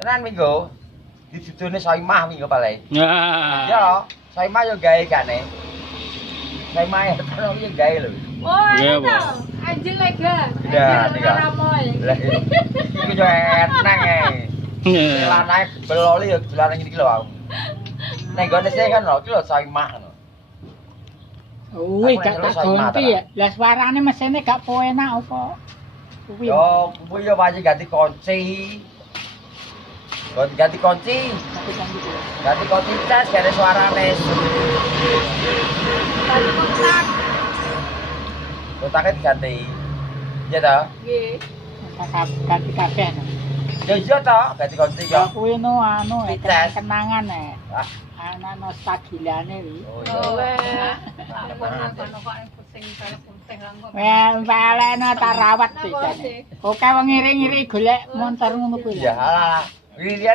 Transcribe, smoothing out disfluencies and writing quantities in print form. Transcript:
Tenan minggu. Dijudune Soimah minggu paling. Ya. Ya, Soimah yo gawe gane. Soimah ya tenan yo gawe lho. Oh, Iya, itu. Bu. Anjing lega. Iya, Anjing iya. ramoy. Lah iki yo eneng e. Celanae beloli yo dolan ngene iki lho aku. Nek gone sih kan lho, iki lho Soimah lho. Wih, Aku gak nanya tak lu ganti Soimah, ya. Lah suarane mesine gak enak apa? Kuwi. Yo, kuwi yo wajib ganti kunci. Ganti kunci. Tapi kan gitu. Ganti kunci tes gak suarane. Tadi kontak. Kotaknya diganti. Iya toh? Nggih. Ganti kabeh. Ya iya toh, ganti kunci Ya yo. kuwi no anu Dicas. kenangan Ah. ana nostalgiane wi. Oh Oh, iya. Wah, baleno tak rawat pisan. Oke wong ngiri-ngiri golek montor ngono kuwi. Ya, alah. Ini dia